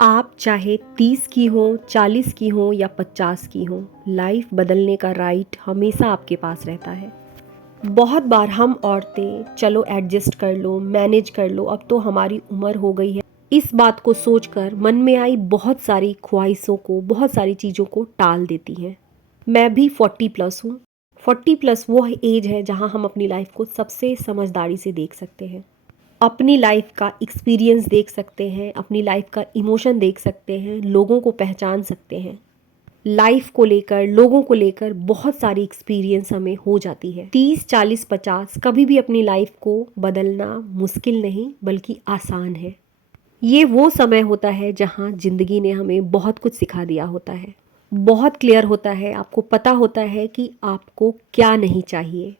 आप चाहे 30 की हो, 40 की हो या 50 की हो, लाइफ बदलने का राइट हमेशा आपके पास रहता है। बहुत बार हम औरतें चलो एडजस्ट कर लो, मैनेज कर लो, अब तो हमारी उम्र हो गई है, इस बात को सोचकर मन में आई बहुत सारी ख्वाहिशों को, बहुत सारी चीज़ों को टाल देती हैं। मैं भी 40 प्लस हूँ। 40 प्लस वो एज है जहाँ हम अपनी लाइफ को सबसे समझदारी से देख सकते हैं, अपनी लाइफ का एक्सपीरियंस देख सकते हैं, अपनी लाइफ का इमोशन देख सकते हैं, लोगों को पहचान सकते हैं। लाइफ को लेकर, लोगों को लेकर बहुत सारी एक्सपीरियंस हमें हो जाती है। 30, 40, 50 कभी भी अपनी लाइफ को बदलना मुश्किल नहीं बल्कि आसान है। ये वो समय होता है जहाँ ज़िंदगी ने हमें बहुत कुछ सिखा दिया होता है, बहुत क्लियर होता है, आपको पता होता है कि आपको क्या नहीं चाहिए,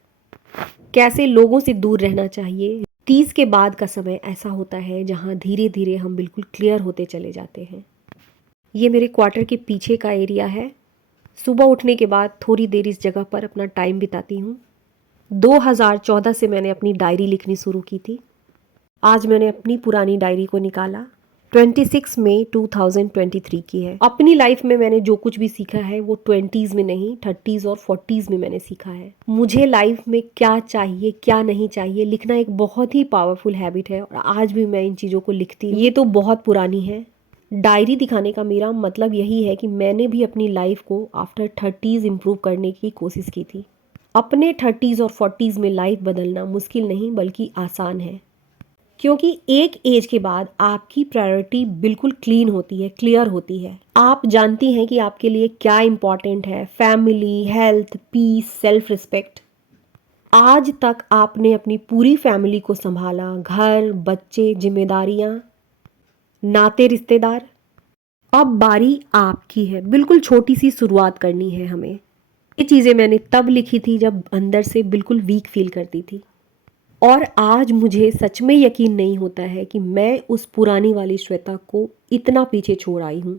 कैसे लोगों से दूर रहना चाहिए। 30 के बाद का समय ऐसा होता है जहाँ धीरे धीरे हम बिल्कुल क्लियर होते चले जाते हैं। ये मेरे क्वार्टर के पीछे का एरिया है। सुबह उठने के बाद थोड़ी देर इस जगह पर अपना टाइम बिताती हूँ। 2014 से मैंने अपनी डायरी लिखनी शुरू की थी। आज मैंने अपनी पुरानी डायरी को निकाला। 26 मई 2023 की है। अपनी लाइफ में मैंने जो कुछ भी सीखा है वो 20s में नहीं, 30s और 40s में मैंने सीखा है। मुझे लाइफ में क्या चाहिए, क्या नहीं चाहिए, लिखना एक बहुत ही पावरफुल हैबिट है और आज भी मैं इन चीज़ों को लिखती हूँ। ये तो बहुत पुरानी है। डायरी दिखाने का मेरा मतलब यही है कि मैंने भी अपनी लाइफ को आफ्टर 30s इम्प्रूव करने की कोशिश की थी। अपने 30s और 40s में लाइफ बदलना मुश्किल नहीं बल्कि आसान है, क्योंकि एक एज के बाद आपकी प्रायोरिटी बिल्कुल क्लीन होती है, क्लियर होती है। आप जानती हैं कि आपके लिए क्या इंपॉर्टेंट है, family, health, peace, self respect. आज तक आपने अपनी पूरी फैमिली को संभाला, घर, बच्चे, जिम्मेदारियां, नाते, रिश्तेदार। अब बारी आपकी है, बिल्कुल छोटी सी शुरुआत करनी है हमें। ये चीज़ें मैंने तब लिखी थी जब अंदर से बिल्कुल वीक फील करती थी, और आज मुझे सच में यकीन नहीं होता है कि मैं उस पुरानी वाली श्वेता को इतना पीछे छोड़ आई हूँ।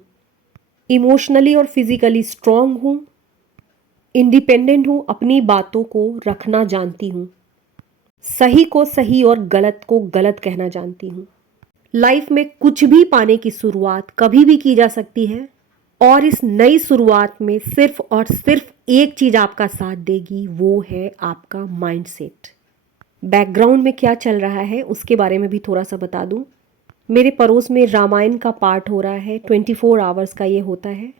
इमोशनली और फिजिकली स्ट्रांग हूँ, इंडिपेंडेंट हूँ, अपनी बातों को रखना जानती हूँ, सही को सही और गलत को गलत कहना जानती हूँ। लाइफ में कुछ भी पाने की शुरुआत कभी भी की जा सकती है, और इस नई शुरुआत में सिर्फ और सिर्फ एक चीज़ आपका साथ देगी, वो है आपका माइंडसेट। बैकग्राउंड में क्या चल रहा है उसके बारे में भी थोड़ा सा बता दूं। मेरे पड़ोस में रामायण का पाठ हो रहा है, 24 आवर्स का ये होता है।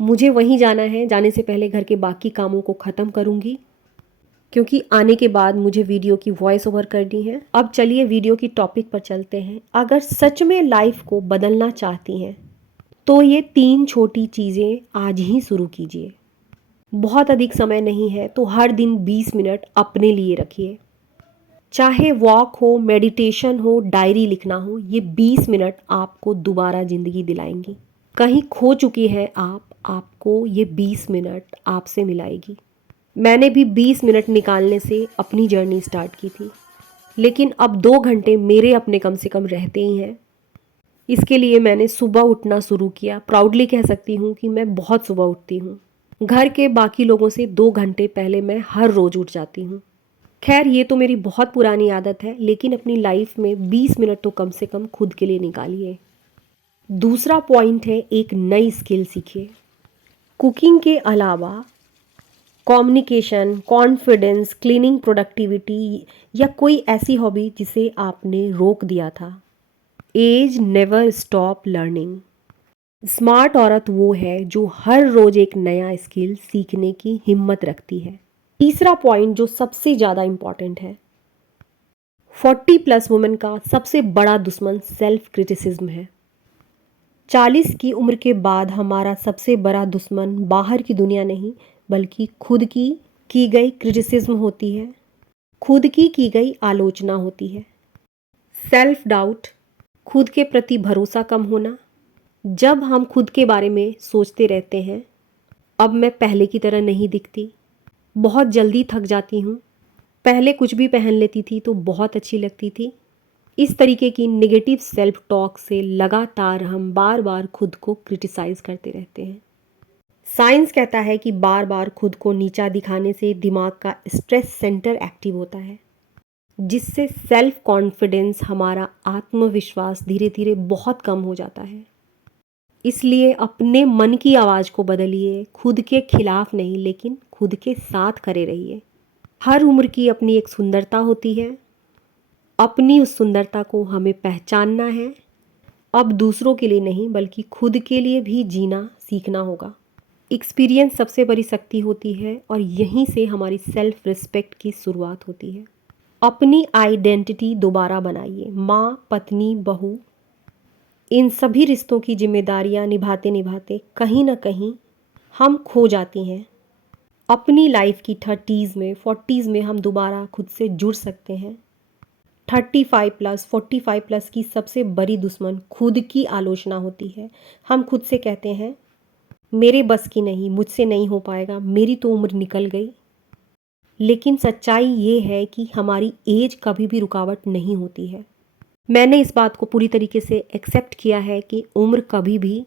मुझे वहीं जाना है। जाने से पहले घर के बाकी कामों को ख़त्म करूंगी, क्योंकि आने के बाद मुझे वीडियो की वॉइस ओवर करनी है। अब चलिए वीडियो की टॉपिक पर चलते हैं। अगर सच में लाइफ को बदलना चाहती हैं तो ये 3 छोटी चीज़ें आज ही शुरू कीजिए। बहुत अधिक समय नहीं है तो हर दिन 20 मिनट अपने लिए रखिए। चाहे वॉक हो, मेडिटेशन हो, डायरी लिखना हो, ये 20 मिनट आपको दोबारा ज़िंदगी दिलाएंगी। कहीं खो चुकी है आपको ये 20 मिनट आपसे मिलाएगी। मैंने भी 20 मिनट निकालने से अपनी जर्नी स्टार्ट की थी, लेकिन अब 2 घंटे मेरे अपने कम से कम रहते ही हैं। इसके लिए मैंने सुबह उठना शुरू किया। प्राउडली कह सकती हूँ कि मैं बहुत सुबह उठती हूँ। घर के बाकी लोगों से 2 घंटे पहले मैं हर रोज़ उठ जाती हूँ। खैर, ये तो मेरी बहुत पुरानी आदत है, लेकिन अपनी लाइफ में 20 मिनट तो कम से कम खुद के लिए निकालिए। दूसरा पॉइंट है, एक नई स्किल सीखिए। कुकिंग के अलावा कम्युनिकेशन, कॉन्फिडेंस, क्लीनिंग, प्रोडक्टिविटी, या कोई ऐसी हॉबी जिसे आपने रोक दिया था। Age never stop learning. Smart औरत वो है जो हर रोज एक नया स्किल सीखने की हिम्मत रखती है। तीसरा पॉइंट जो सबसे ज़्यादा इम्पॉर्टेंट है, 40 प्लस वुमेन का सबसे बड़ा दुश्मन सेल्फ क्रिटिसिज्म है। 40 की उम्र के बाद हमारा सबसे बड़ा दुश्मन बाहर की दुनिया नहीं बल्कि खुद की गई क्रिटिसिज्म होती है, खुद की गई आलोचना होती है। सेल्फ डाउट, खुद के प्रति भरोसा कम होना। जब हम खुद के बारे में सोचते रहते हैं, अब मैं पहले की तरह नहीं दिखती, बहुत जल्दी थक जाती हूँ, पहले कुछ भी पहन लेती थी तो बहुत अच्छी लगती थी, इस तरीके की नेगेटिव सेल्फ टॉक से लगातार हम बार बार खुद को क्रिटिसाइज करते रहते हैं। साइंस कहता है कि बार बार खुद को नीचा दिखाने से दिमाग का स्ट्रेस सेंटर एक्टिव होता है, जिससे सेल्फ कॉन्फिडेंस, हमारा आत्मविश्वास धीरे धीरे बहुत कम हो जाता है। इसलिए अपने मन की आवाज़ को बदलिए, खुद के खिलाफ नहीं लेकिन खुद के साथ खड़े रहिए। हर उम्र की अपनी एक सुंदरता होती है, अपनी उस सुंदरता को हमें पहचानना है। अब दूसरों के लिए नहीं बल्कि खुद के लिए भी जीना सीखना होगा। एक्सपीरियंस सबसे बड़ी शक्ति होती है और यहीं से हमारी सेल्फ रिस्पेक्ट की शुरुआत होती है। अपनी आइडेंटिटी दोबारा बनाइए। माँ, पत्नी, बहू, इन सभी रिश्तों की जिम्मेदारियां निभाते निभाते कहीं ना कहीं हम खो जाती हैं। अपनी लाइफ की 30s में 40s में हम दोबारा खुद से जुड़ सकते हैं। 35+, 45+ की सबसे बड़ी दुश्मन खुद की आलोचना होती है। हम खुद से कहते हैं मेरे बस की नहीं, मुझसे नहीं हो पाएगा, मेरी तो उम्र निकल गई। लेकिन सच्चाई ये है कि हमारी एज कभी भी रुकावट नहीं होती है। मैंने इस बात को पूरी तरीके से एक्सेप्ट किया है कि उम्र कभी भी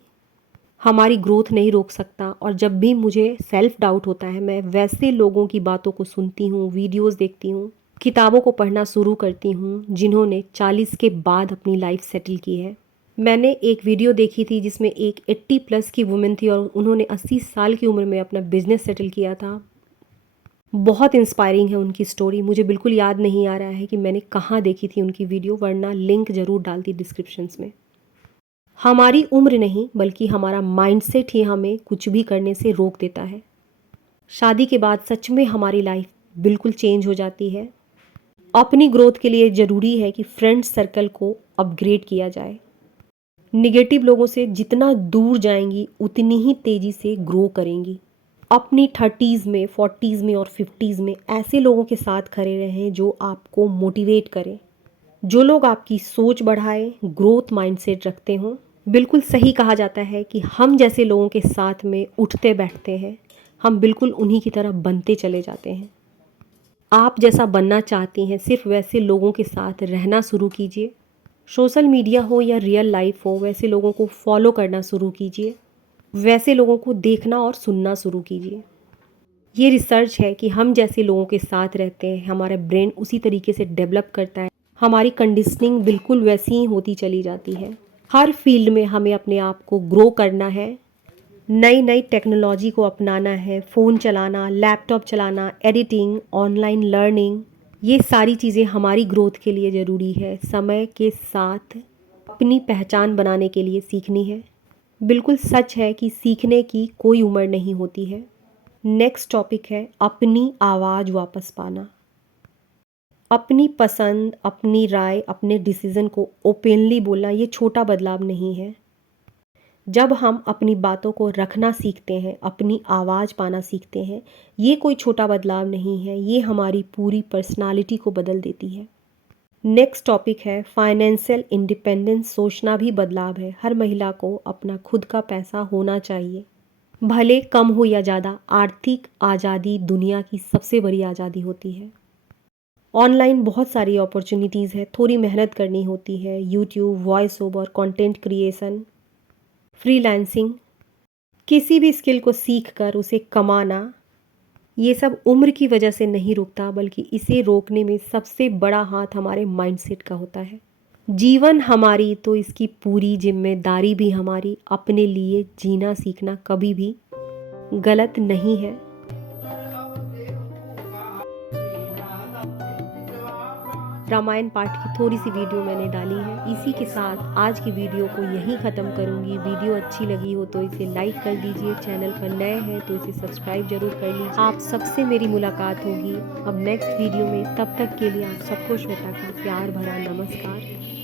हमारी ग्रोथ नहीं रोक सकता। और जब भी मुझे सेल्फ डाउट होता है, मैं वैसे लोगों की बातों को सुनती हूँ, वीडियोस देखती हूँ, किताबों को पढ़ना शुरू करती हूँ जिन्होंने 40 के बाद अपनी लाइफ सेटल की है। मैंने एक वीडियो देखी थी जिसमें एक 80+ की वुमेन थी और उन्होंने 80 साल की उम्र में अपना बिजनेस सेटल किया था। बहुत इंस्पायरिंग है उनकी स्टोरी। मुझे बिल्कुल याद नहीं आ रहा है कि मैंने कहाँ देखी थी उनकी वीडियो, वरना लिंक ज़रूर डालती डिस्क्रिप्शंस में। हमारी उम्र नहीं बल्कि हमारा माइंडसेट ही हमें कुछ भी करने से रोक देता है। शादी के बाद सच में हमारी लाइफ बिल्कुल चेंज हो जाती है। अपनी ग्रोथ के लिए ज़रूरी है कि फ्रेंड सर्कल को अपग्रेड किया जाए। निगेटिव लोगों से जितना दूर जाएंगी उतनी ही तेज़ी से ग्रो करेंगी। अपनी 30s में 40s में और 50s में ऐसे लोगों के साथ खड़े रहें जो आपको मोटिवेट करें, जो लोग आपकी सोच बढ़ाएं, ग्रोथ माइंडसेट रखते हों। बिल्कुल सही कहा जाता है कि हम जैसे लोगों के साथ में उठते बैठते हैं, हम बिल्कुल उन्हीं की तरह बनते चले जाते हैं। आप जैसा बनना चाहती हैं सिर्फ वैसे लोगों के साथ रहना शुरू कीजिए। सोशल मीडिया हो या रियल लाइफ हो, वैसे लोगों को फॉलो करना शुरू कीजिए, वैसे लोगों को देखना और सुनना शुरू कीजिए। ये रिसर्च है कि हम जैसे लोगों के साथ रहते हैं, हमारा ब्रेन उसी तरीके से डेवलप करता है, हमारी कंडीशनिंग बिल्कुल वैसी ही होती चली जाती है। हर फील्ड में हमें अपने आप को ग्रो करना है, नई नई टेक्नोलॉजी को अपनाना है, फ़ोन चलाना, लैपटॉप चलाना, एडिटिंग, ऑनलाइन लर्निंग, ये सारी चीज़ें हमारी ग्रोथ के लिए ज़रूरी है। समय के साथ अपनी पहचान बनाने के लिए सीखनी है। बिल्कुल सच है कि सीखने की कोई उम्र नहीं होती है। नेक्स्ट टॉपिक है अपनी आवाज़ वापस पाना। अपनी पसंद, अपनी राय, अपने डिसीज़न को ओपनली बोलना, ये छोटा बदलाव नहीं है। जब हम अपनी बातों को रखना सीखते हैं, अपनी आवाज़ पाना सीखते हैं, ये कोई छोटा बदलाव नहीं है, ये हमारी पूरी पर्सनालिटी को बदल देती है। नेक्स्ट टॉपिक है फाइनेंशियल इंडिपेंडेंस। सोचना भी बदलाव है। हर महिला को अपना खुद का पैसा होना चाहिए, भले कम हो या ज़्यादा। आर्थिक आज़ादी दुनिया की सबसे बड़ी आज़ादी होती है। ऑनलाइन बहुत सारी अपॉर्चुनिटीज़ है, थोड़ी मेहनत करनी होती है। YouTube, voice over, content creation, freelancing, किसी भी स्किल को सीख कर उसे कमाना, ये सब उम्र की वजह से नहीं रुकता, बल्कि इसे रोकने में सबसे बड़ा हाथ हमारे माइंडसेट का होता है। जीवन हमारी तो इसकी पूरी जिम्मेदारी भी हमारी। अपने लिए जीना सीखना कभी भी गलत नहीं है। रामायण पाठ की थोड़ी सी वीडियो मैंने डाली है। इसी के साथ आज की वीडियो को यहीं ख़त्म करूँगी। वीडियो अच्छी लगी हो तो इसे लाइक कर दीजिए, चैनल पर नए हैं तो इसे सब्सक्राइब जरूर कर लीजिए। आप सबसे मेरी मुलाकात होगी अब नेक्स्ट वीडियो में। तब तक के लिए आप सबको श्वेता का प्यार भरा नमस्कार।